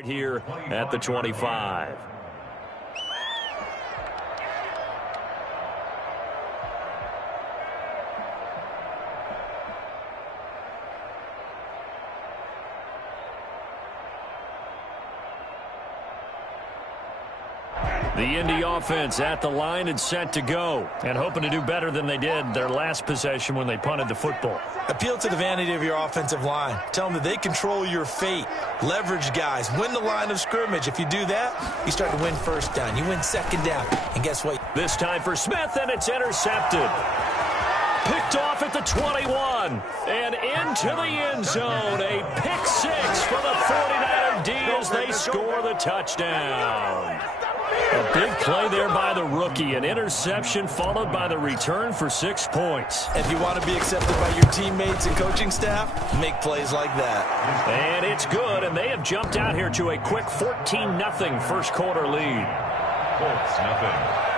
Here at the 25. The Indy offense at the line and set to go, and hoping to do better than they did their last possession when they punted the football. Appeal to the vanity of your offensive line. Tell them that they control your fate. Leverage guys. Win the line of scrimmage. If you do that, you start to win first down. You win second down. And guess what? This time for Smith, and it's intercepted. Picked off at the 21 and into the end zone. A pick six for the 49er D as they score the touchdown. A big play there by the rookie. An interception followed by the return for 6 points. If you want to be accepted by your teammates and coaching staff, make plays like that. And it's good, and they have jumped out here to a quick 14-0 first quarter lead. Colts, nothing.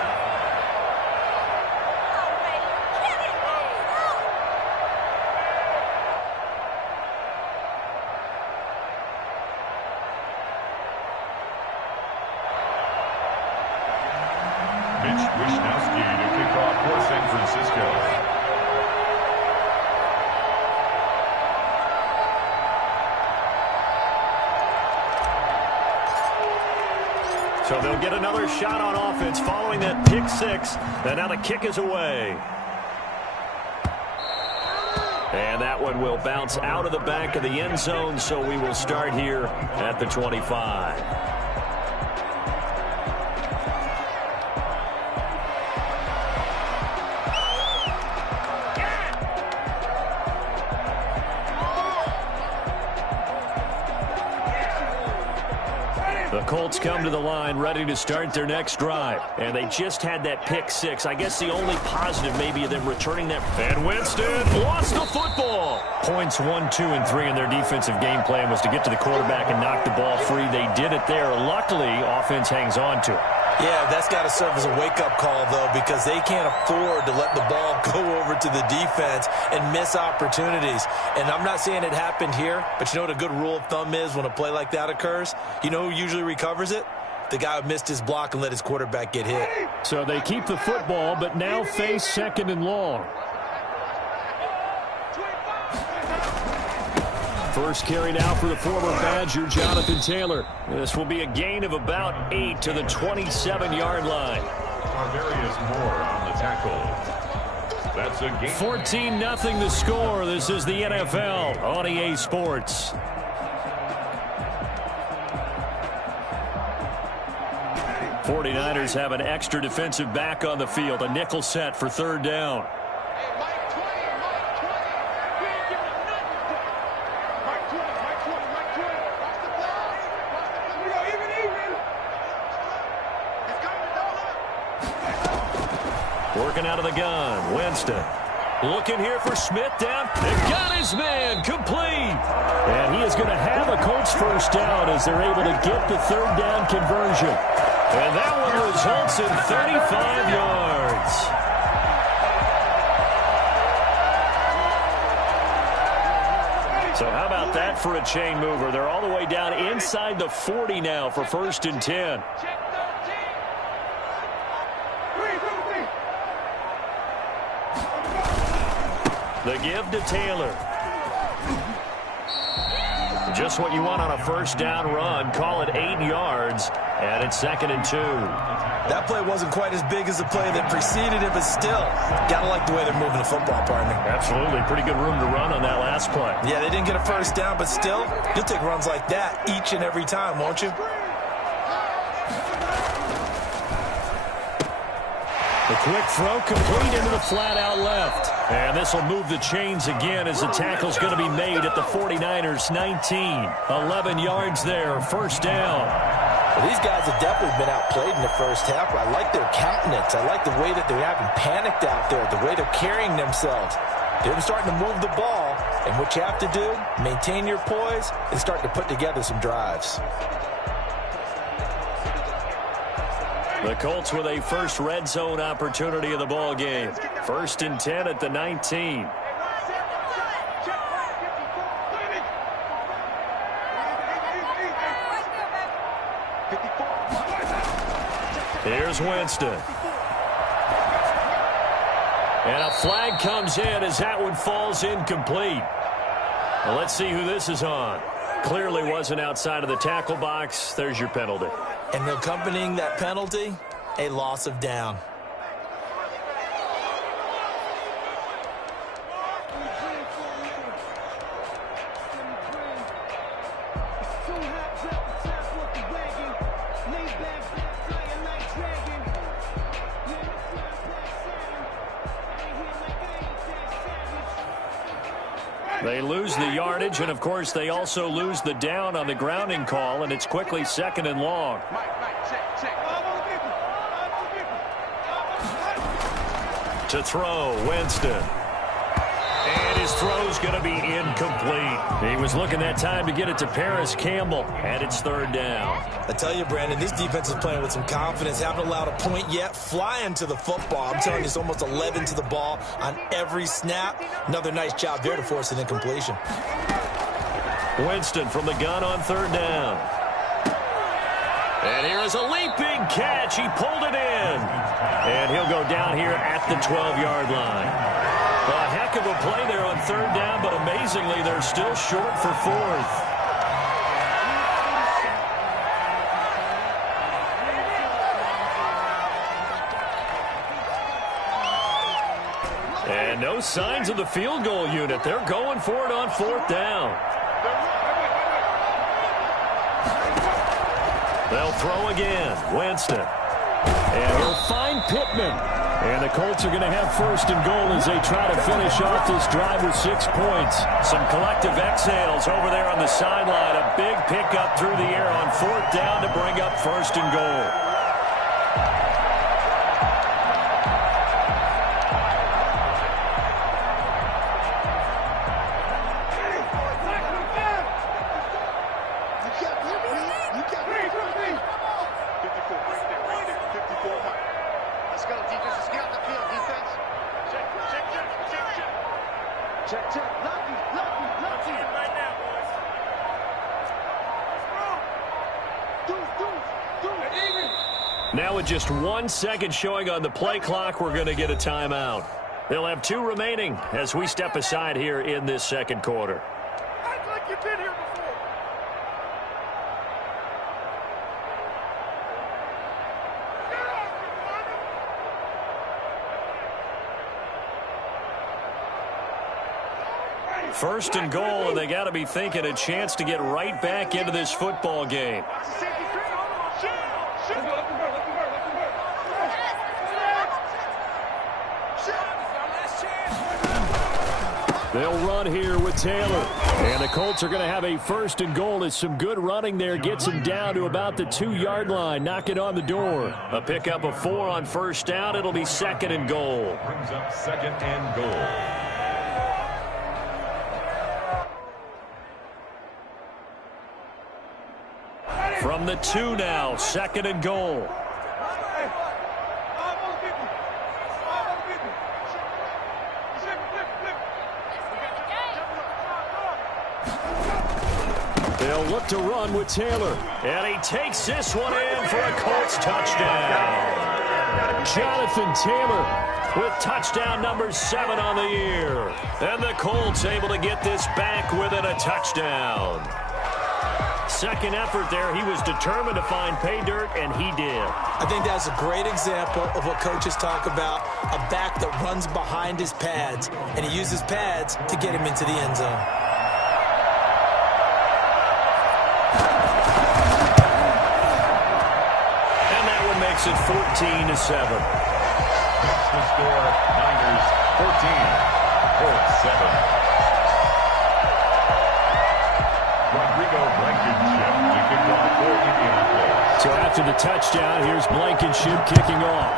So they'll get another shot on offense following that pick six. And now the kick is away. And that one will bounce out of the back of the end zone, so we will start here at the 25. The Colts come to the line ready to start their next drive. And they just had that pick six. I guess the only positive maybe of them returning that. And Winston lost the football. Points 1, 2, and 3 in their defensive game plan was to get to the quarterback and knock the ball free. They did it there. Luckily, offense hangs on to it. Yeah, that's got to serve as a wake-up call, though, because they can't afford to let the ball go over to the defense and miss opportunities. And I'm not saying it happened here, but you know what a good rule of thumb is when a play like that occurs? You know who usually recovers it? The guy who missed his block and let his quarterback get hit. So they keep the football, but now face second and long. First carry now for the former Badger, Jonathan Taylor. This will be a gain of about 8 to the 27-yard line. Tarvarius Moore on the tackle. That's a gain. 14-0 the score. This is the NFL on EA Sports. '49ers have an extra defensive back on the field. A nickel set for third down. Working out of the gun, Winston. Looking here for Smith down. They got his man complete. And he is going to have a Colts first down as they're able to get the third down conversion. And that one results in 35 yards. So how about that for a chain mover? They're all the way down inside the 40 now for 1st and 10. The give to Taylor. Just what you want on a first down run. Call it 8 yards, and it's 2nd and 2. That play wasn't quite as big as the play that preceded it, but still, gotta like the way they're moving the football, partner. Absolutely. Pretty good room to run on that last play. Yeah, they didn't get a first down, but still, you'll take runs like that each and every time, won't you? The quick throw complete into the flat out left. And this will move the chains again as the tackle's going to be made at the 49ers 19. 11 yards there, first down. Well, these guys have definitely been outplayed in the first half. I like their countenance. I like the way that they haven't panicked out there, the way they're carrying themselves. They're starting to move the ball, and what you have to do, maintain your poise and start to put together some drives. The Colts with a first red zone opportunity of the ball game. 1st and 10 at the 19. Here's Winston. And a flag comes in as that one falls incomplete. Well, let's see who this is on. Clearly wasn't outside of the tackle box. There's your penalty. And accompanying that penalty, a loss of down. They lose the yardage, and, of course, they also lose the down on the grounding call, and it's quickly 2nd and long. To throw, Winston. And his throw's going to be incomplete. He was looking that time to get it to Paris Campbell, and it's 3rd down. I tell you, Brandon, this defense is playing with some confidence. Haven't allowed a point yet. Flying to the football. I'm telling you, it's almost 11 to the ball on every snap. Another nice job there to force an incompletion. Winston from the gun on 3rd down. And here is a leaping catch. He pulled it in. And he'll go down here at the 12-yard line. A heck of a play there on 3rd down, but amazingly, they're still short for 4th. And no signs of the field goal unit. They're going for it on 4th down. They'll throw again. Winston. And he'll find Pittman. And the Colts are going to have 1st and goal as they try to finish off this drive with 6 points. Some collective exhales over there on the sideline. A big pickup through the air on 4th down to bring up 1st and goal. Now with just 1 second showing on the play clock, we're going to get a timeout. They'll have 2 remaining as we step aside here in this 2nd quarter. Act like you've been here before. First and goal, and they got to be thinking a chance to get right back into this football game. They'll run here with Taylor. And the Colts are going to have a 1st and goal as some good running there gets him down to about the 2-yard line. Knock it on the door. A pickup of 4 on 1st down. It'll be 2nd and goal. Brings up 2nd and goal. From the 2 now, 2nd and goal. They'll look to run with Taylor. And he takes this one in for a Colts touchdown. Jonathan Taylor with touchdown number 7 on the year. And the Colts able to get this back within a touchdown. Second effort there. He was determined to find pay dirt, and he did. I think that's a great example of what coaches talk about, a back that runs behind his pads, and he uses pads to get him into the end zone. And that one makes it 14-7. That's the score. Niners 14, Colts 7. So after the touchdown, here's Blankenship kicking off.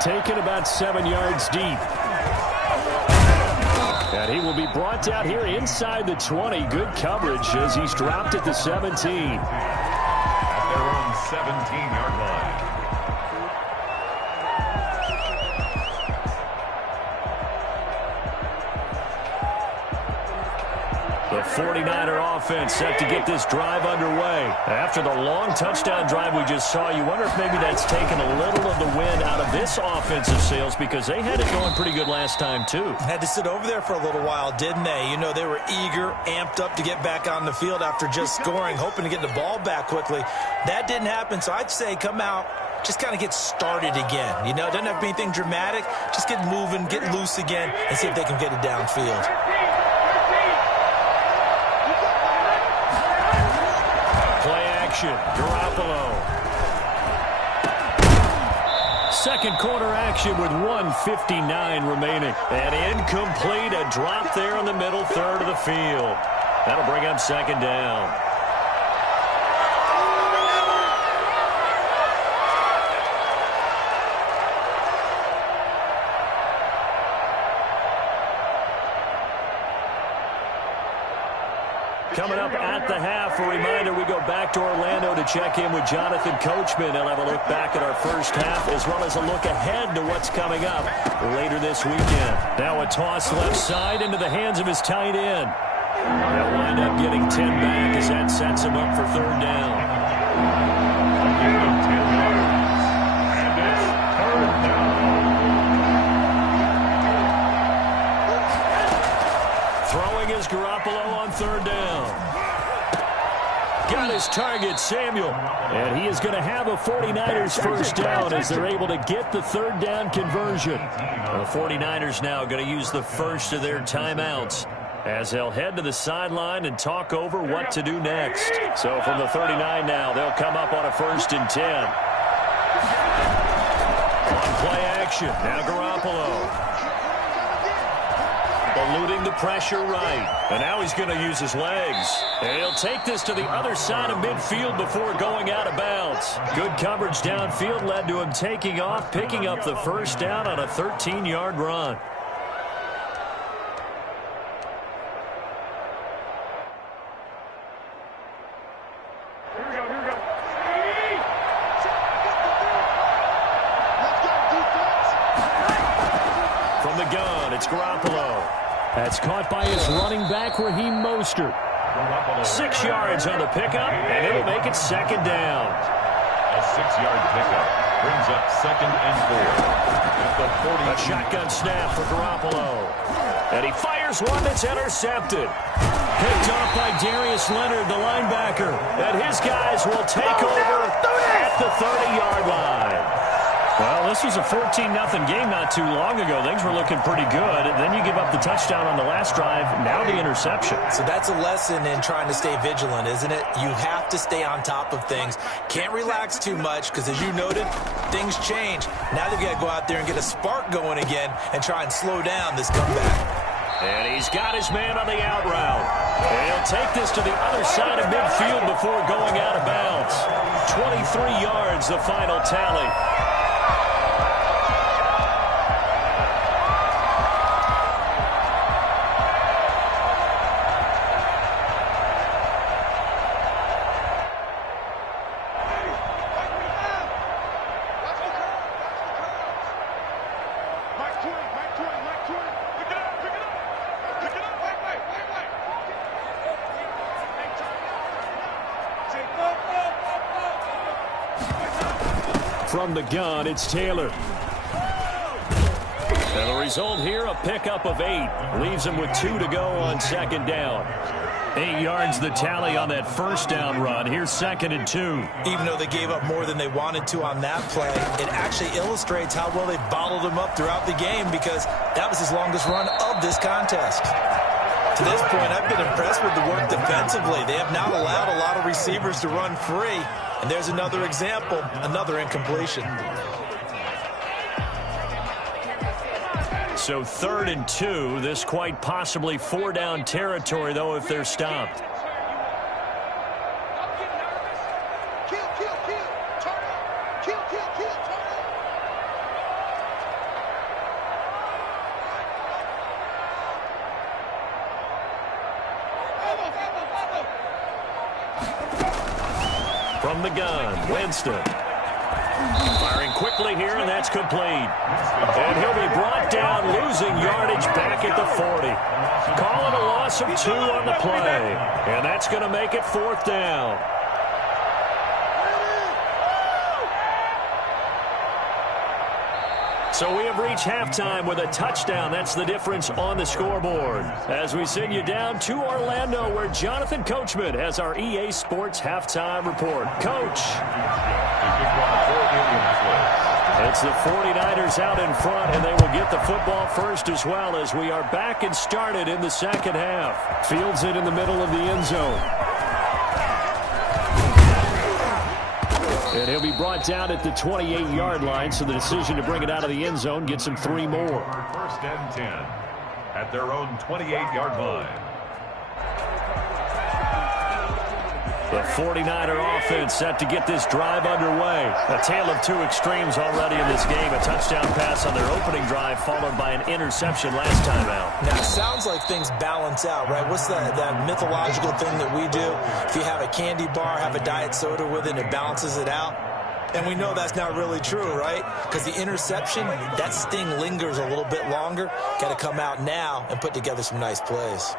Taken about 7 yards deep. And he will be brought down here inside the 20. Good coverage as he's dropped at the 17. At their own 17-yard line. The 49er offense set to get this drive underway. After the long touchdown drive we just saw, you wonder if maybe that's taken a little of the wind out of this offensive sails because they had it going pretty good last time too. Had to sit over there for a little while, didn't they? You know, they were eager, amped up to get back on the field after just scoring, hoping to get the ball back quickly. That didn't happen, so I'd say come out, just kind of get started again. You know, it doesn't have to be anything dramatic. Just get moving, get loose again, and see if they can get it downfield. Play action, Garoppolo. Second quarter action with 1:59 remaining. And incomplete, a drop there in the middle third of the field. That'll bring up second down. Coming up at the half, a reminder, we go back to Orlando to check in with Jonathan Coachman. He'll have a look back at our first half as well as a look ahead to what's coming up later this weekend. Now a toss left side into the hands of his tight end. They'll wind up getting 10 back as that sets him up for third down. And it's third down. Throwing is Garoppolo on third down. Got his target, Samuel. And he is going to have a 49ers first down as they're able to get the third down conversion. The 49ers now going to use the first of their timeouts as they'll head to the sideline and talk over what to do next. So from the 39 now, they'll come up on a 1st and 10. On play action, now Garoppolo. Eluding the pressure right. And now he's going to use his legs. And he'll take this to the other side of midfield before going out of bounds. Good coverage downfield led to him taking off, picking up the first down on a 13-yard run. From the gun, it's Garoppolo. That's caught by his running back, Raheem Mostert. 6 yards on the pickup, and it'll make it second down. A 6-yard pickup brings up 2nd and 4. At the 40. A shotgun snap for Garoppolo. And he fires one that's intercepted. Picked off by Darius Leonard, the linebacker. And his guys will take over at the 30-yard line. Well, this was a 14-0 game not too long ago. Things were looking pretty good. Then you give up the touchdown on the last drive. Now the interception. So that's a lesson in trying to stay vigilant, isn't it? You have to stay on top of things. Can't relax too much because, as you noted, things change. Now they've got to go out there and get a spark going again and try and slow down this comeback. And he's got his man on the out route. And he'll take this to the other side of midfield before going out of bounds. 23 yards, the final tally. From the gun, it's Taylor. And the result here, a pickup of 8. Leaves him with 2 to go on second down. 8 yards the tally on that first down run. Here's 2nd and 2. Even though they gave up more than they wanted to on that play, it actually illustrates how well they bottled him up throughout the game because that was his longest run of this contest. To this point, I've been impressed with the work defensively. They have not allowed a lot of receivers to run free. And there's another example, another incompletion. So 3rd and 2. This quite possibly 4-down territory, though, if they're stopped. From the gun, Winston. Firing quickly here, and that's complete. And he'll be brought down, losing yardage back at the 40. Calling a loss of 2 on the play. And that's going to make it 4th down. So we have reached halftime with a touchdown. That's the difference on the scoreboard. As we send you down to Orlando, where Jonathan Coachman has our EA Sports halftime report. Coach. It's the 49ers out in front, and they will get the football first as well as we are back and started in the second half. Fields it in the middle of the end zone. And he'll be brought down at the 28-yard line, so the decision to bring it out of the end zone gets him 3 more. 1st and 10 at their own 28-yard line. The 49er offense set to get this drive underway. A tale of 2 extremes already in this game. A touchdown pass on their opening drive, followed by an interception last time out. Now, it sounds like things balance out, right? What's that mythological thing that we do? If you have a candy bar, have a diet soda with it, it balances it out. And we know that's not really true, right? Because the interception, that sting lingers a little bit longer. Got to come out now and put together some nice plays.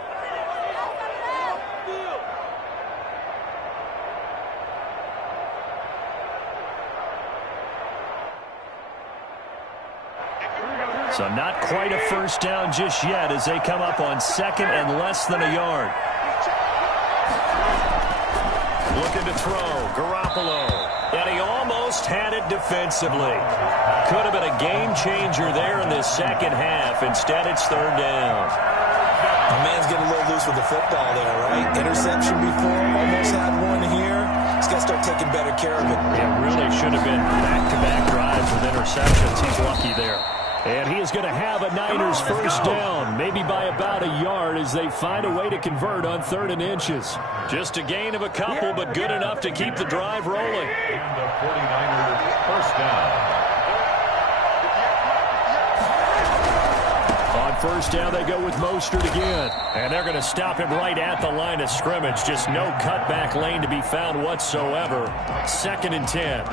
So not quite a first down just yet as they come up on 2nd and less than a yard. Looking to throw, Garoppolo. And he almost had it defensively. Could have been a game changer there in this second half. Instead, it's 3rd down. The man's getting a little loose with the football there, right? Interception before, almost had one here. He's got to start taking better care of it. It really should have been back-to-back drives with interceptions. He's lucky there. And he is going to have a Niners first down, maybe by about a yard as they find a way to convert on 3rd and inches. Just a gain of a couple, but good enough to keep the drive rolling. And the 49ers first down. On first down, they go with Mostert again. And they're going to stop him right at the line of scrimmage. Just no cutback lane to be found whatsoever. 2nd and 10.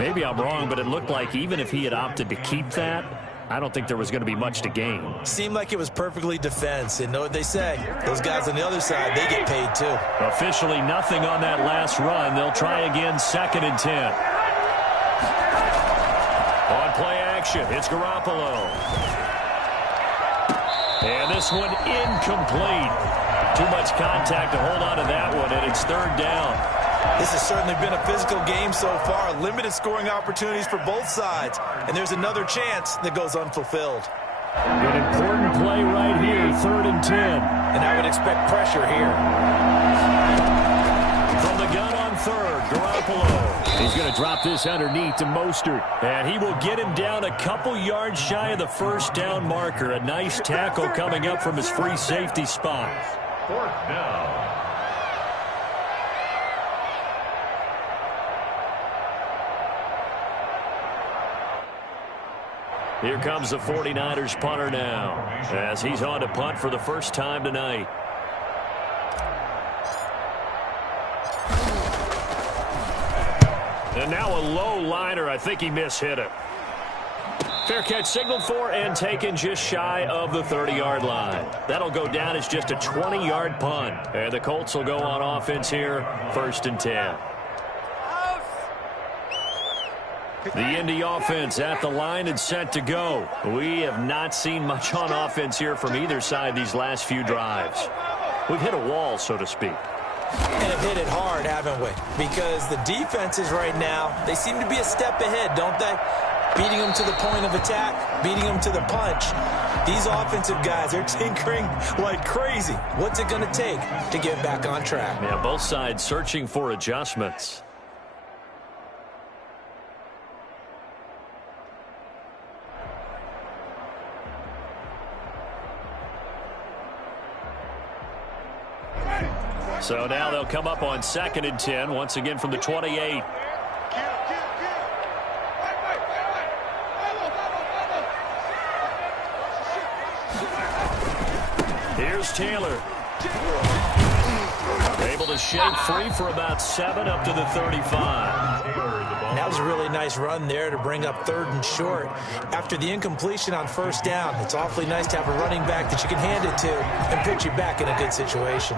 Maybe I'm wrong, but it looked like even if he had opted to keep that, I don't think there was going to be much to gain. Seemed like it was perfectly defense. And know what they say? Those guys on the other side, they get paid too. Officially nothing on that last run. They'll try again 2nd and 10. On play action, it's Garoppolo. And this one incomplete. Too much contact to hold on to that one, and it's 3rd down. This has certainly been a physical game so far. Limited scoring opportunities for both sides. And there's another chance that goes unfulfilled. An important play right here, 3rd and 10. And I would expect pressure here. From the gun on 3rd, Garoppolo. He's going to drop this underneath to Mostert. And he will get him down a couple yards shy of the first down marker. A nice tackle coming up from his free safety spot. 4th down. Here comes the 49ers punter now as he's on to punt for the first time tonight. And now a low liner. I think he mishit it. Fair catch signaled for and taken just shy of the 30-yard line. That'll go down as just a 20-yard punt. And the Colts will go on offense here, 1st and 10. The Indy offense at the line and set to go. We have not seen much on offense here from either side these last few drives. We've hit a wall, so to speak. And have hit it hard, haven't we? Because the defenses right now, they seem to be a step ahead, don't they? Beating them to the point of attack, beating them to the punch. These offensive guys, they're tinkering like crazy. What's it going to take to get back on track? Yeah, both sides searching for adjustments. So now they'll come up on 2nd and 10, once again from the 28. Here's Taylor. Able to shake free for about 7 up to the 35. Now That was a really nice run there to bring up 3rd and short. After the incompletion on 1st down, it's awfully nice to have a running back that you can hand it to and put you back in a good situation.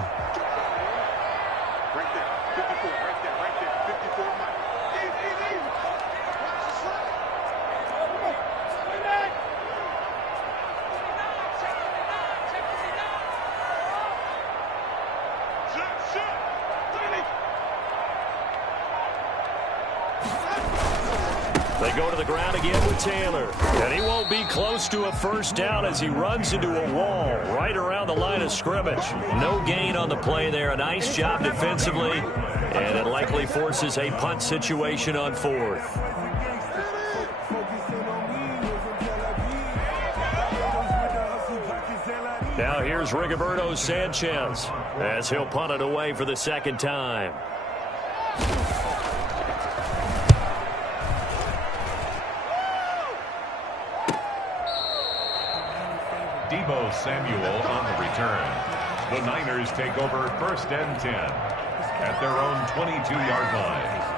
They go to the ground again with Taylor. And he won't be close to a 1st down as he runs into a wall right around the line of scrimmage. No gain on the play there. A nice job defensively. And it likely forces a punt situation on 4th. Now here's Rigoberto Sanchez as he'll punt it away for the 2nd time. Deebo Samuel on the return. The Niners take over 1st and 10 at their own 22-yard line.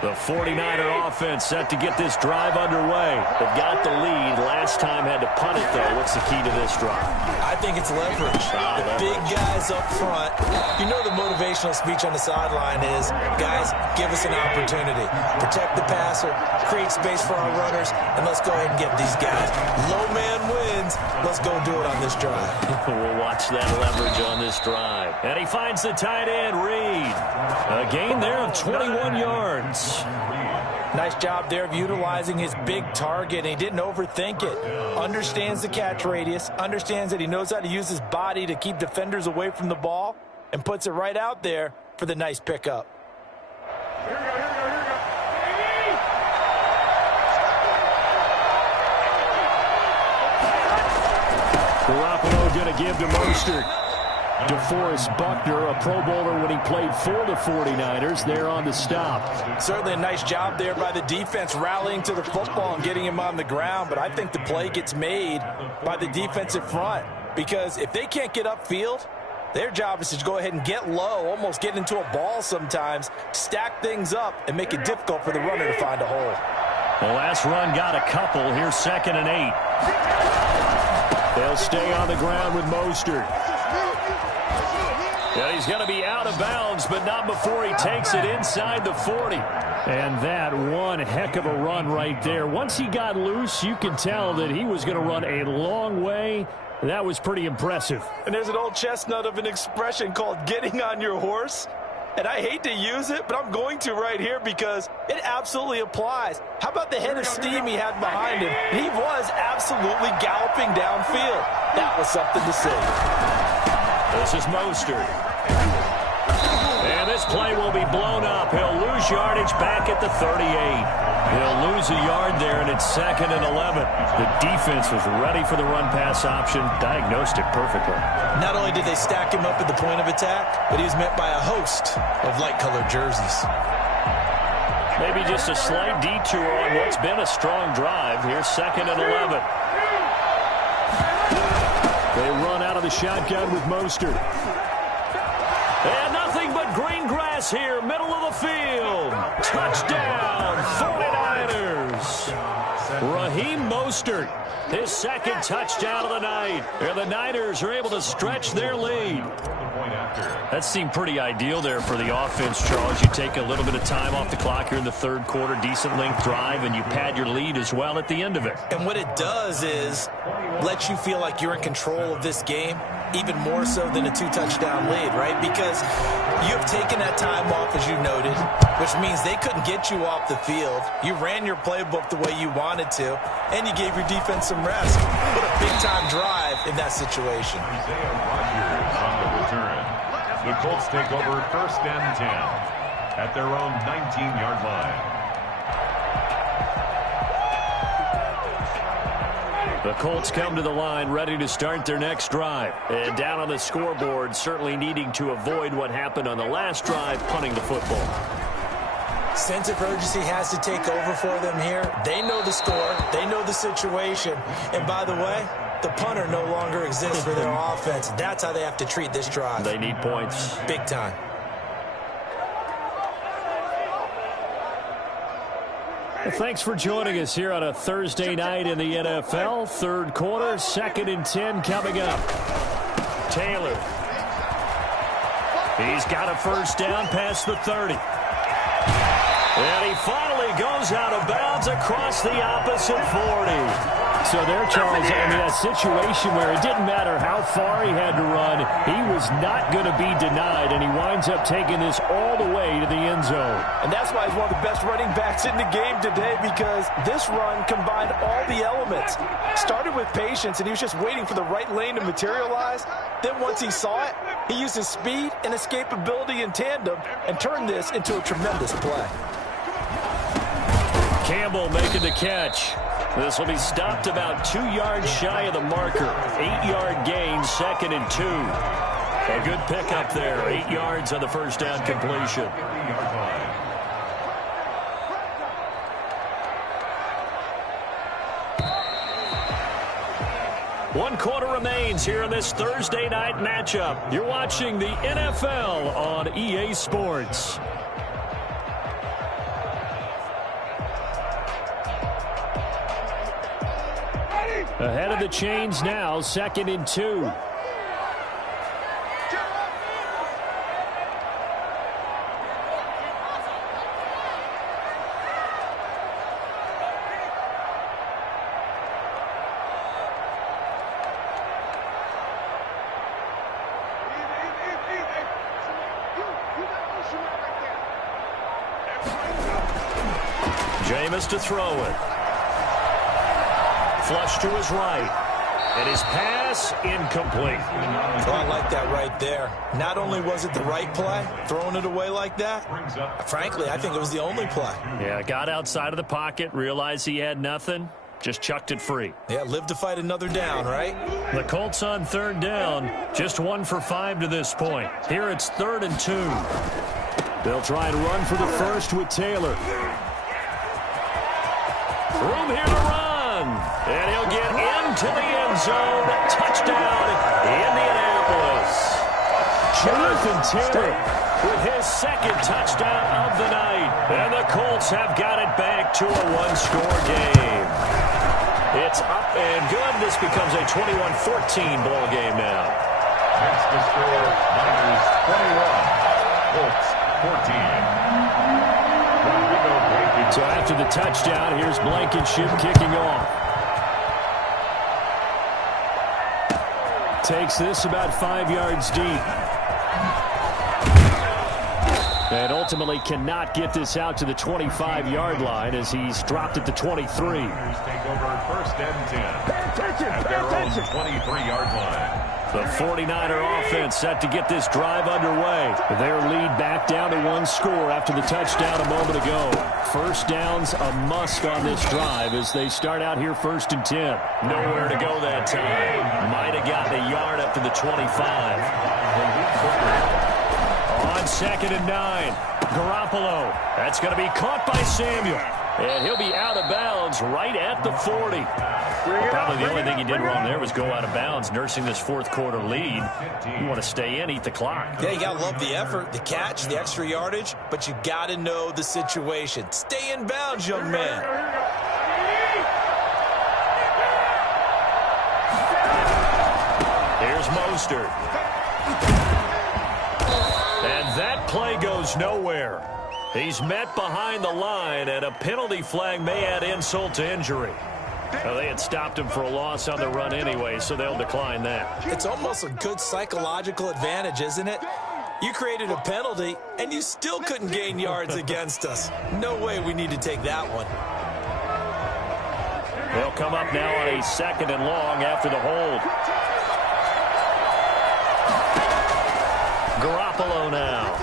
The 49er offense set to get this drive underway. They've got the lead. Last time had to punt it, though. What's the key to this drive? I think it's leverage. The big guys up front. You know the motivational speech on the sideline is, guys, give us an opportunity. Protect the passer, create space for our runners, and let's go ahead and get these guys. Low man wins. Let's go do it on this drive. We'll watch that leverage on this drive. And he finds the tight end, Reed. A gain there of 21 yards. Nice job there of utilizing his big target. He didn't overthink it. Understands the catch radius. Understands that he knows how to use his body to keep defenders away from the ball. And puts it right out there for the nice pickup. Garoppolo going to give to Mostert. DeForest Buckner, a Pro Bowler when he played for the 49ers, there on the stop. Certainly a nice job there by the defense rallying to the football and getting him on the ground, but I think the play gets made by the defensive front because if they can't get upfield, their job is to go ahead and get low, almost get into a ball sometimes, stack things up, and make it difficult for the runner to find a hole. The last run got a couple. Here's 2nd and 8. They'll stay on the ground with Mostert. And he's going to be out of bounds, but not before he takes it inside the 40. And that one heck of a run right there. Once he got loose, you could tell that he was going to run a long way. That was pretty impressive. And there's an old chestnut of an expression called getting on your horse. And I hate to use it, but I'm going to right here because it absolutely applies. How about the head of steam he had behind him? He was absolutely galloping downfield. That was something to see. This is Mostert. And this play will be blown up. He'll lose yardage back at the 38. He'll lose a yard there, and it's 2nd and 11. The defense was ready for the run-pass option, diagnosed it perfectly. Not only did they stack him up at the point of attack, but he was met by a host of light-colored jerseys. Maybe just a slight detour on what's been a strong drive. Here's 2nd and 11. They run out of the shotgun with Mostert. And nothing but green grass here, middle of the field. Touchdown, 49ers. Raheem Mostert, his 2nd touchdown of the night. And the Niners are able to stretch their lead. That seemed pretty ideal there for the offense, Charles. You take a little bit of time off the clock here in the 3rd quarter, decent length drive, and you pad your lead as well at the end of it. And what it does is let you feel like you're in control of this game, even more so than a 2-touchdown lead, right? Because you have taken that time off, as you noted, which means they couldn't get you off the field. You ran your playbook the way you wanted to, and you gave your defense some rest. What a big-time drive in that situation. The Colts take over 1st and 10 at their own 19-yard line. The Colts come to the line ready to start their next drive. And down on the scoreboard, certainly needing to avoid what happened on the last drive, punting the football. Sense of urgency has to take over for them here. They know the score. They know the situation. And by the way, the punter no longer exists for their offense. That's how they have to treat this drive. They need points. Big time. Well, thanks for joining us here on a Thursday night in the NFL. Third quarter, 2nd and 10 coming up. Taylor. He's got a first down past the 30. And he finally goes out of bounds across the opposite 40. So there, Charles, I mean, a situation where it didn't matter how far he had to run, he was not going to be denied, and he winds up taking this all the way to the end zone. And that's why he's one of the best running backs in the game today, because this run combined all the elements. Started with patience, and he was just waiting for the right lane to materialize. Then once he saw it, he used his speed and escapability in tandem and turned this into a tremendous play. Campbell making the catch. This will be stopped about 2 yards shy of the marker. 8-yard gain, 2nd and 2. A good pickup there. 8 yards on the first down completion. One quarter remains here in this Thursday night matchup. You're watching the NFL on EA Sports. Ahead of the chains now, 2nd and 2. Jameis to throw it. Flush to his right. And his pass incomplete. Oh, I like that right there. Not only was it the right play, throwing it away like that, frankly, I think it was the only play. Yeah, got outside of the pocket, realized he had nothing, just chucked it free. Yeah, live to fight another down, right? The Colts on 3rd down, just 1 for 5 to this point. Here it's 3rd and 2. They'll try and run for the first with Taylor. Room here to run. And he'll get into the end zone. Touchdown, Indianapolis. Jonathan Taylor with his 2nd touchdown of the night. And the Colts have got it back to a 1-score game. It's up and good. This becomes a 21-14 ball game now. That's the score. Niners 21, Colts 14. So after the touchdown, here's Blankenship kicking off. Takes this about 5 yards deep. And ultimately cannot get this out to the 25-yard line as he's dropped at the 23. Take over 1st and 10 at their own 23-yard line. The 49er offense set to get this drive underway. Their lead back down to 1 score after the touchdown a moment ago. First down's a must on this drive as they start out here 1st and 10. Nowhere to go that time. Might have gotten a yard up to the 25. On 2nd and 9. Garoppolo. That's going to be caught by Samuel. And he'll be out of bounds right at the 40. Probably the only thing he did wrong there was go out of bounds, nursing this 4th quarter lead. You want to stay in, eat the clock. Yeah, you got to love the effort, the catch, the extra yardage, but you got to know the situation. Stay in bounds, young man. Here's Mostert. And that play goes nowhere. He's met behind the line, and a penalty flag may add insult to injury. Well, they had stopped him for a loss on the run anyway, so they'll decline that. It's almost a good psychological advantage, isn't it? You created a penalty, and you still couldn't gain yards against us. No way we need to take that one. They'll come up now on a 2nd and long after the hold. Garoppolo now.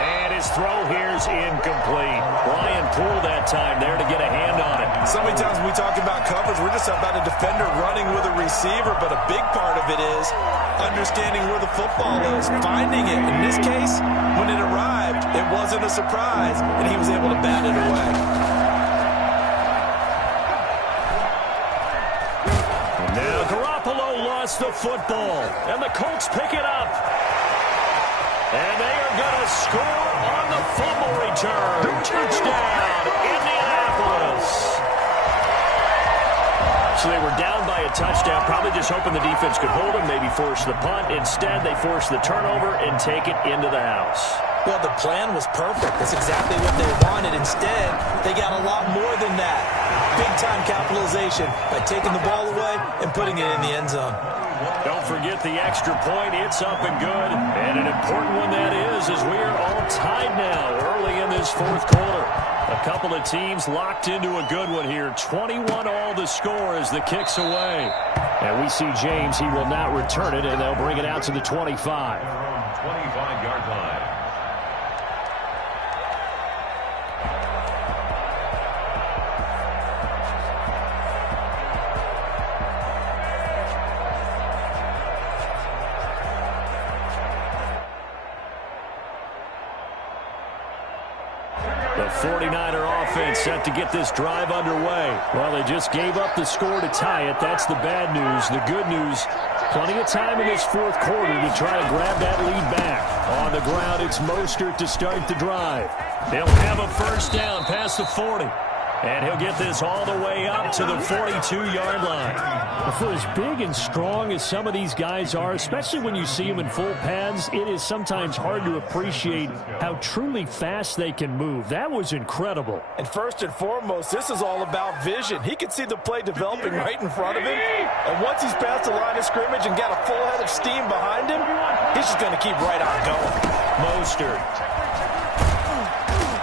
And his throw here's incomplete. Brian Poole that time there to get a hand on it. So many times when we talk about coverage. We're just about a defender running with a receiver, but a big part of it is understanding where the football is, finding it. In this case, when it arrived, it wasn't a surprise, and he was able to bat it away. Now Garoppolo lost the football, and the Colts pick it up. And they are going to score on the fumble return. Touchdown, Indianapolis. So they were down by a touchdown, probably just hoping the defense could hold them, maybe force the punt. Instead, they force the turnover and take it into the house. Well, the plan was perfect. That's exactly what they wanted. Instead, they got a lot more than that. Big-time capitalization by taking the ball away and putting it in the end zone. Don't forget the extra point. It's up and good. And an important one that is, as we are all tied now early in this fourth quarter. A couple of teams locked into a good one here. 21 all the score as the kick's away. And we see James. He will not return it, and they'll bring it out to the 25. 25-yard line. The 49er offense set to get this drive underway. Well, they just gave up the score to tie it. That's the bad news. The good news, plenty of time in this fourth quarter to try to grab that lead back. On the ground, it's Mostert to start the drive. They'll have a first down past the 40. And he'll get this all the way up to the 42-yard line. For as big and strong as some of these guys are, especially when you see them in full pads, it is sometimes hard to appreciate how truly fast they can move. That was incredible. And first and foremost, this is all about vision. He could see the play developing right in front of him. And once he's past the line of scrimmage and got a full head of steam behind him, he's just going to keep right on going. Mostert.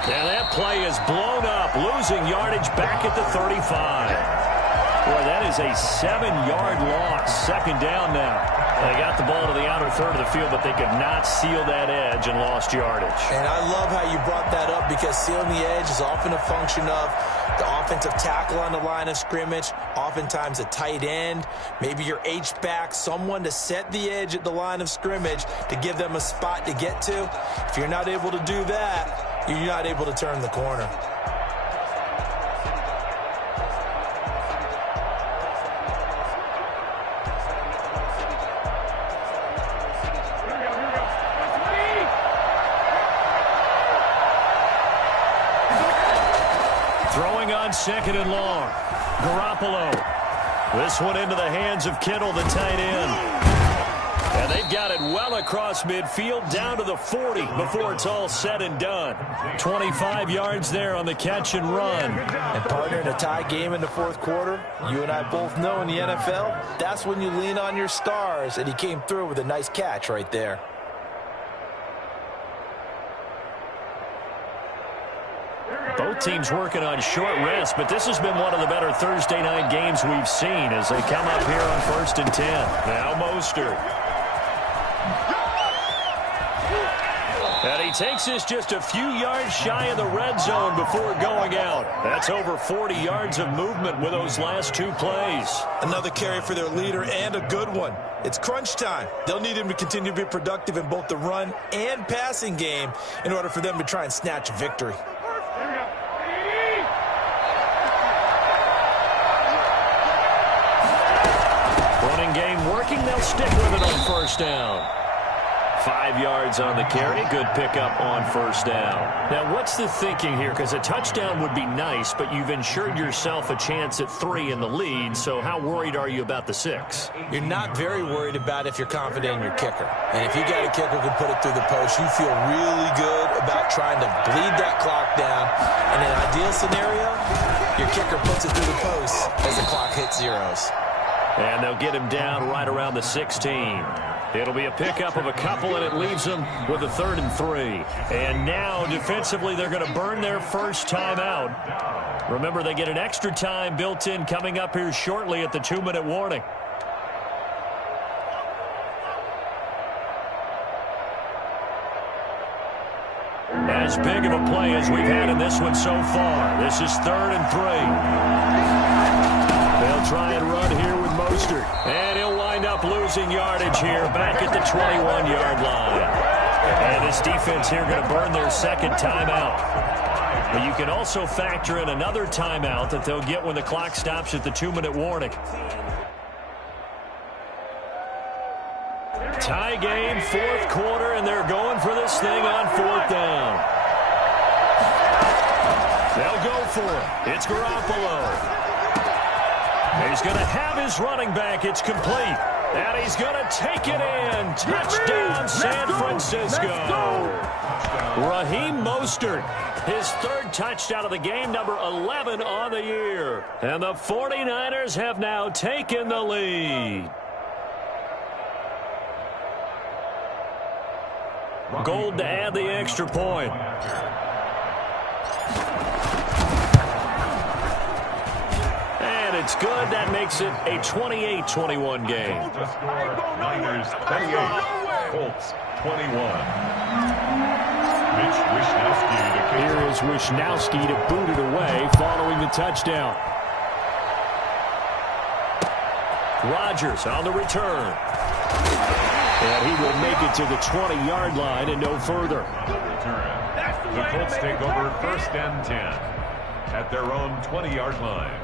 And that play is blown up, losing yardage back at the 35. Boy, that is a 7-yard loss. Second down now. They got the ball to the outer third of the field, but they could not seal that edge and lost yardage. And I love how you brought that up, because sealing the edge is often a function of the offensive tackle on the line of scrimmage, oftentimes a tight end, maybe your H-back, someone to set the edge at the line of scrimmage to give them a spot to get to. If you're not able to do that, you're not able to turn the corner. Throwing on second and long. Garoppolo. This one into the hands of Kittle, the tight end. And they've got it well across midfield, down to the 40 before it's all said and done. 25 yards there on the catch and run. And partner, in a tie game in the fourth quarter, you and I both know in the NFL, that's when you lean on your stars, and he came through with a nice catch right there. Both teams working on short rest, but this has been one of the better Thursday night games we've seen as they come up here on 1st and 10. Now Mostert. And he takes this just a few yards shy of the red zone before going out. That's over 40 yards of movement with those last two plays. Another carry for their leader, and a good one. It's crunch time. They'll need him to continue to be productive in both the run and passing game in order for them to try and snatch a victory. Running game working. They'll stick with it on first down. 5 yards on the carry. Good pickup on first down. Now, what's the thinking here? Because a touchdown would be nice, but you've ensured yourself a chance at 3 in the lead, so how worried are you about the 6? You're not very worried about if you're confident in your kicker. And if you got a kicker who can put it through the post, you feel really good about trying to bleed that clock down. In an ideal scenario, your kicker puts it through the post as the clock hits zeros. And they'll get him down right around the 16. It'll be a pickup of a couple, and it leaves them with a 3rd and 3. And now, defensively, they're going to burn their first time out. Remember, they get an extra time built in coming up here shortly at the 2-minute warning. As big of a play as we've had in this one so far. This is 3rd and 3. Mostert. And he'll wind up losing yardage here back at the 21-yard line. And this defense here going to burn their second timeout. But you can also factor in another timeout that they'll get when the clock stops at the 2-minute warning. Tie game, fourth quarter, and they're going for this thing on fourth down. They'll go for it. It's Garoppolo. He's going to have his running back. It's complete. And he's going to take it in. Touchdown, San Francisco. Raheem Mostert, his third touchdown of the game, number 11 on the year. And the 49ers have now taken the lead. Gold to add the extra point. And it's good. That makes it a 28-21 game. The score, Niners 28, Colts 21. Mitch Wishnowsky to kick. Here is Wishnowsky to boot it away following the touchdown. Rodgers on the return. And he will make it to the 20-yard line and no further. The Colts take over first and 10 at their own 20-yard line.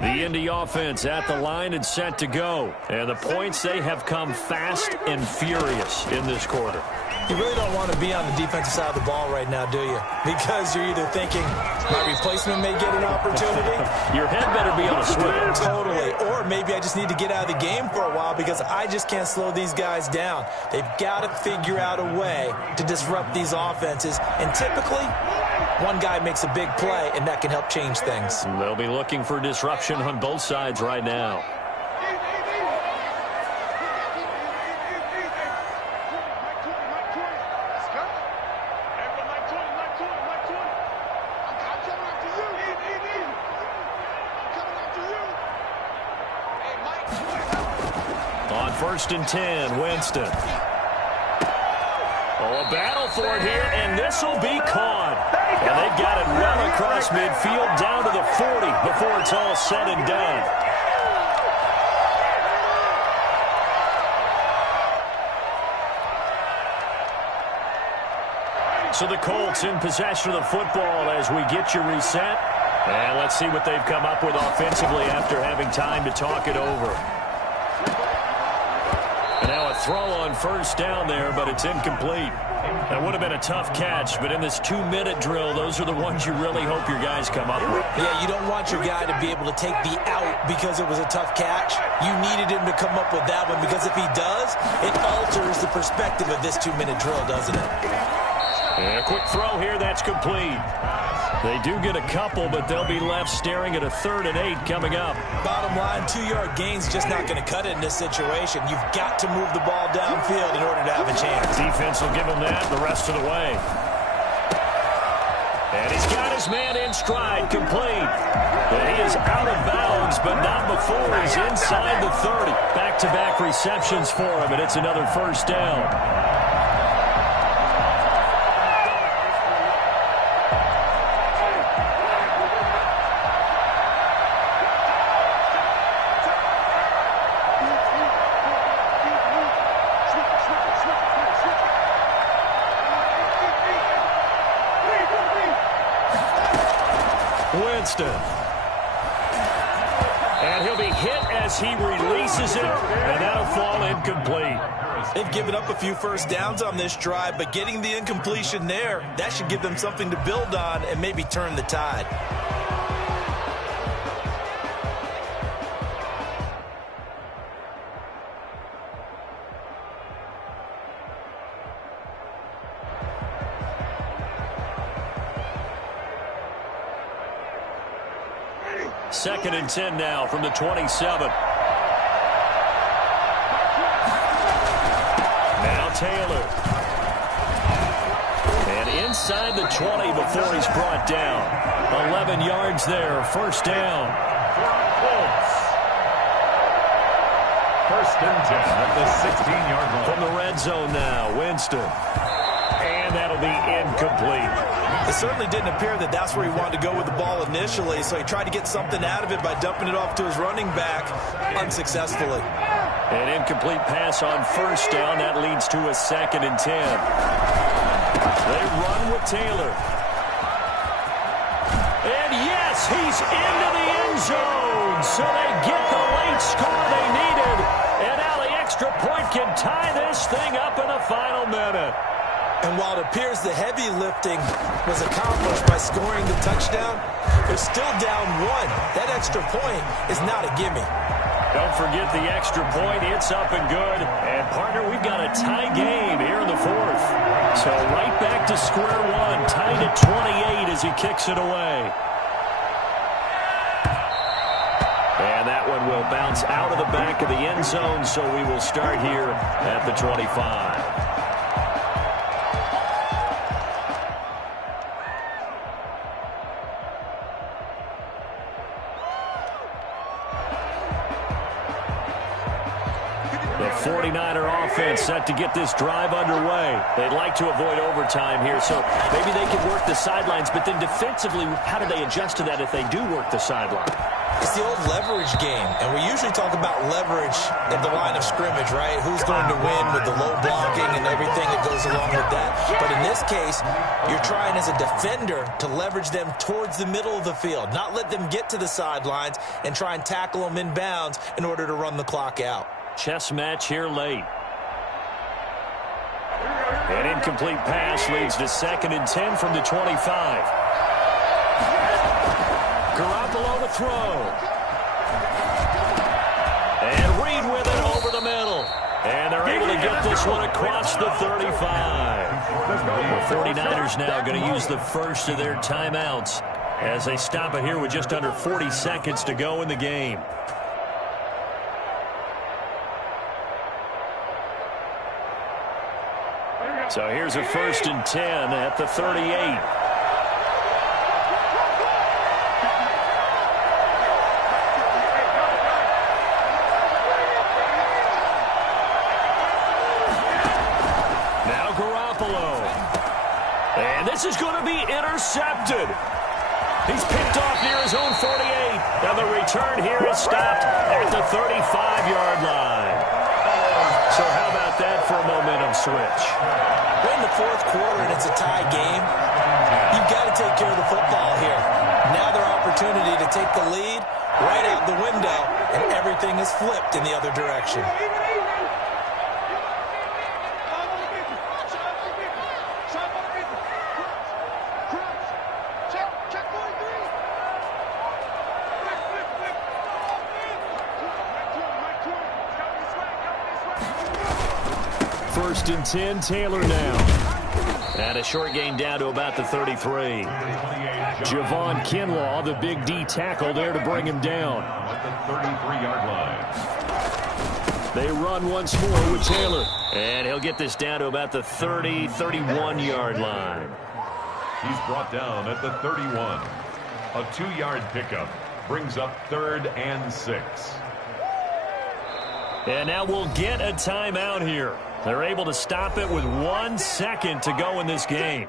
The Indy offense at the line and set to go. And the points, they have come fast and furious in this quarter. You really don't want to be on the defensive side of the ball right now, do you? Because you're either thinking, my replacement may get an opportunity. Your head better be on a swivel. Totally. Or maybe I just need to get out of the game for a while because I just can't slow these guys down. They've got to figure out a way to disrupt these offenses. And typically, one guy makes a big play, and that can help change things. They'll be looking for disruption on both sides right now. On first and 10, Winston. Oh, a battle for it here, and this will be caught. And they've got it well across midfield down to the 40 before it's all said and done. So the Colts in possession of the football as we get you reset. And let's see what they've come up with offensively after having time to talk it over. And now a throw on first down there, but it's incomplete. That would have been a tough catch, but in this 2-minute drill, those are the ones you really hope your guys come up with. Yeah, you don't want your guy to be able to take the out because it was a tough catch. You needed him to come up with that one because if he does, it alters the perspective of this 2-minute drill, doesn't it? And a quick throw here, that's complete. They do get a couple, but they'll be left staring at a 3rd and 8 coming up. Bottom line, 2-yard gain's just not going to cut it in this situation. You've got to move the ball downfield in order to have a chance. Defense will give him that the rest of the way. And he's got his man in stride, complete. And he is out of bounds, but not before he's inside the 30. Back-to-back receptions for him, and it's another first down. Winston. And he'll be hit as he releases it, and that'll fall incomplete. They've given up a few first downs on this drive, but getting the incompletion there, that should give them something to build on and maybe turn the tide. Second and 10 now from the 27. Now Taylor. And inside the 20 before he's brought down. 11 yards there, first down. First and 10 at the 16-yard line. From the red zone now, Winston. And that'll be incomplete. It certainly didn't appear that that's where he wanted to go with the ball initially, so he tried to get something out of it by dumping it off to his running back unsuccessfully. An incomplete pass on first down. That leads to a 2nd and 10. They run with Taylor. And yes, he's into the end zone. So they get the late score they needed. And now the extra point can tie this thing up in the final minute. And while it appears the heavy lifting was accomplished by scoring the touchdown, they're still down 1. That extra point is not a gimme. Don't forget the extra point. It's up and good. And, partner, we've got a tie game here in the 4th. So right back to square one. Tied at 28 as he kicks it away. And that one will bounce out of the back of the end zone. So we will start here at the 25. The 49er offense set to get this drive underway. They'd like to avoid overtime here, so maybe they could work the sidelines, but then defensively, how do they adjust to that if they do work the sideline? It's the old leverage game, and we usually talk about leverage at the line of scrimmage, right? Who's going to win with the low blocking and everything that goes along with that. But in this case, you're trying as a defender to leverage them towards the middle of the field, not let them get to the sidelines and try and tackle them in bounds in order to run the clock out. Chess match here late. An incomplete pass leads to 2nd and 10 from the 25. Garoppolo to throw. And Reed with it over the middle. And they're able to get this one across the 35. The 49ers now going to use the first of their timeouts as they stop it here with just under 40 seconds to go in the game. So here's a 1st and 10 at the 38. Now Garoppolo. And this is going to be intercepted. He's picked off near his own 48. And the return here is stopped at the 35-yard line. So how about that for a momentum switch? We're in the 4th quarter and it's a tie game. You've got to take care of the football here. Now their opportunity to take the lead right out the window, and everything is flipped in the other direction. First and 10, Taylor now. And a short gain down to about the 33. Javon Kinlaw, the big D tackle there to bring him down. At the 33-yard line. They run once more with Taylor. And he'll get this down to about the 30, 31-yard line. He's brought down at the 31. A 2-yard pickup brings up 3rd and 6. And now we'll get a timeout here. They're able to stop it with 1 second to go in this game.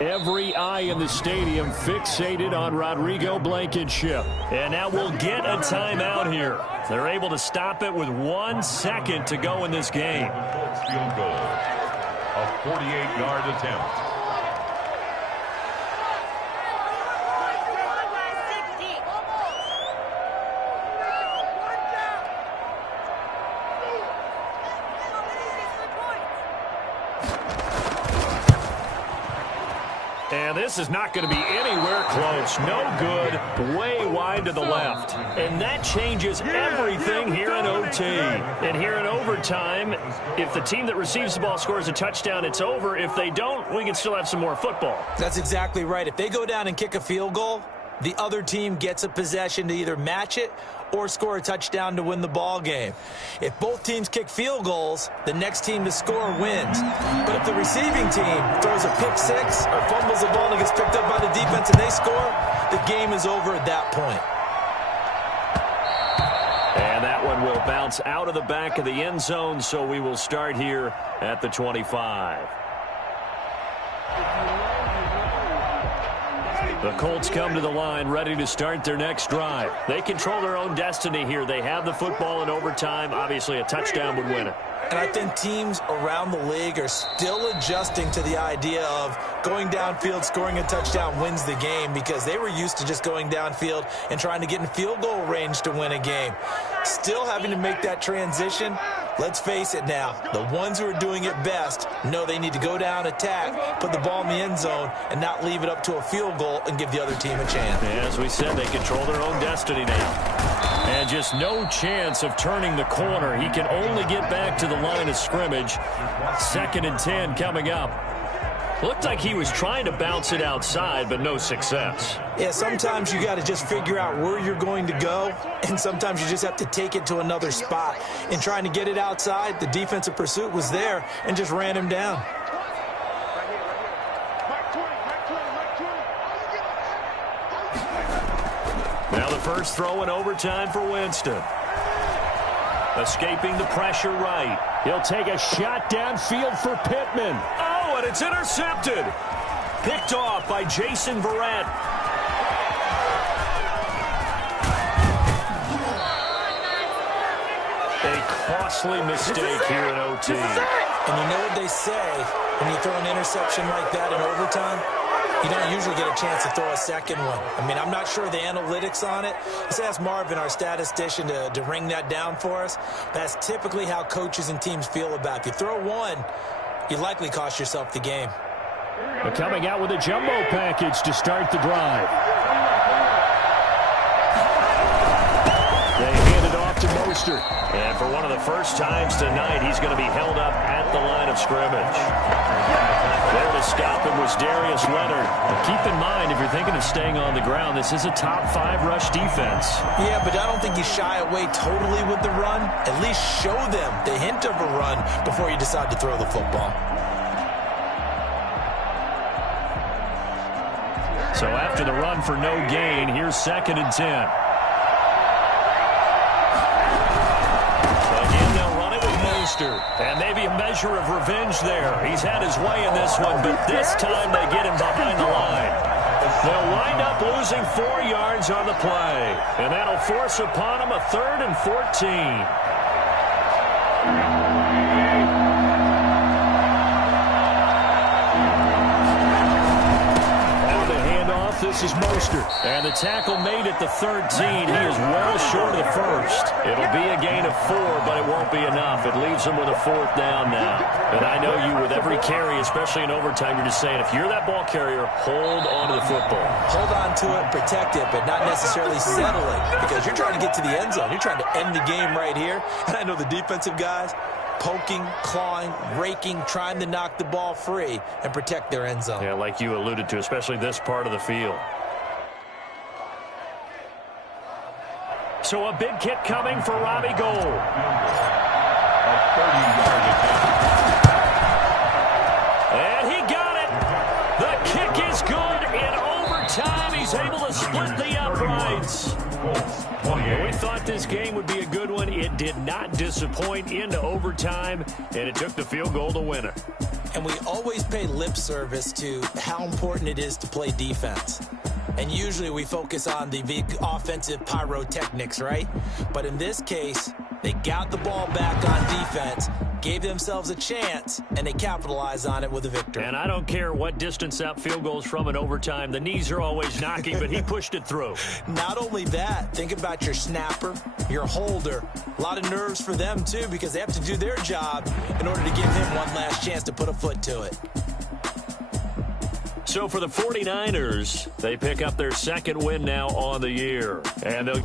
Every eye in the stadium fixated on Rodrigo Blankenship. And now we'll get a timeout here. They're able to stop it with 1 second to go in this game. Field goal. A 48-yard attempt. And this is not going to be anywhere close. No good. Way wide to the left. And that changes everything here in OT. And here in overtime, if the team that receives the ball scores a touchdown, it's over. If they don't, we can still have some more football. That's exactly right. If they go down and kick a field goal, the other team gets a possession to either match it or score a touchdown to win the ball game. If both teams kick field goals, the next team to score wins. But if the receiving team throws a pick six or fumbles the ball and gets picked up by the defense and they score, the game is over at that point. And that one will bounce out of the back of the end zone, so we will start here at the 25. The Colts come to the line ready to start their next drive. They control their own destiny here. They have the football in overtime. Obviously, a touchdown would win it. And I think teams around the league are still adjusting to the idea of going downfield, scoring a touchdown wins the game, because they were used to just going downfield and trying to get in field goal range to win a game. Still having to make that transition. Let's face it now, the ones who are doing it best know they need to go down, attack, put the ball in the end zone, and not leave it up to a field goal and give the other team a chance. As we said, they control their own destiny now. And just no chance of turning the corner. He can only get back to the line of scrimmage. 2nd and 10 coming up. Looked like he was trying to bounce it outside, but no success. Yeah, sometimes you got to just figure out where you're going to go, and sometimes you just have to take it to another spot. In trying to get it outside, the defensive pursuit was there and just ran him down. Now the first throw in overtime for Winston. Escaping the pressure right. He'll take a shot downfield for Pittman. Oh, and it's intercepted. Picked off by Jason Verrett. A costly mistake here in OT. And you know what they say, when you throw an interception like that in overtime, you don't usually get a chance to throw a second one. I mean, I'm not sure the analytics on it. Let's ask Marvin, our statistician, to ring that down for us. That's typically how coaches and teams feel about it. If you throw one, you likely cost yourself the game. They're coming out with a jumbo package to start the drive. They hand it off to Mostert. And for one of the first times tonight, he's going to be held up at the line of scrimmage. There to stop him was Darius Leonard. But keep in mind, if you're thinking of staying on the ground, this is a top 5 rush defense. Yeah, but I don't think you shy away totally with the run. At least show them the hint of a run before you decide to throw the football. So after the run for no gain, here's 2nd and 10. And maybe a measure of revenge there. He's had his way in this one, but this time they get him behind the line. They'll wind up losing 4 yards on the play, and that'll force upon him a 3rd and 14. This is Mostert. And the tackle made at the 13. He is well short of the first. It'll be a gain of 4, but it won't be enough. It leaves him with a 4th down now. And I know you, with every carry, especially in overtime, you're just saying, if you're that ball carrier, hold on to the football. Hold on to it, protect it, but not necessarily settle it, because you're trying to get to the end zone. You're trying to end the game right here. And I know the defensive guys, poking, clawing, raking, trying to knock the ball free and protect their end zone. Yeah, like you alluded to, especially this part of the field. So a big kick coming for Robbie Gould. And he got it. The kick is good in overtime. He's able to split the uprights. We thought this game would be a good one. It did not disappoint into overtime, and it took the field goal to win it. And we always pay lip service to how important it is to play defense. And usually we focus on the big offensive pyrotechnics, right? But in this case, they got the ball back on defense, gave themselves a chance, and they capitalized on it with a victory. And I don't care what distance that field goal is from in overtime. The knees are always knocking, but he pushed it through. Not only that, think about your snapper, your holder. A lot of nerves for them, too, because they have to do their job in order to give him one last chance to put a foot to it. So for the 49ers, they pick up their 2nd win now on the year. And they'll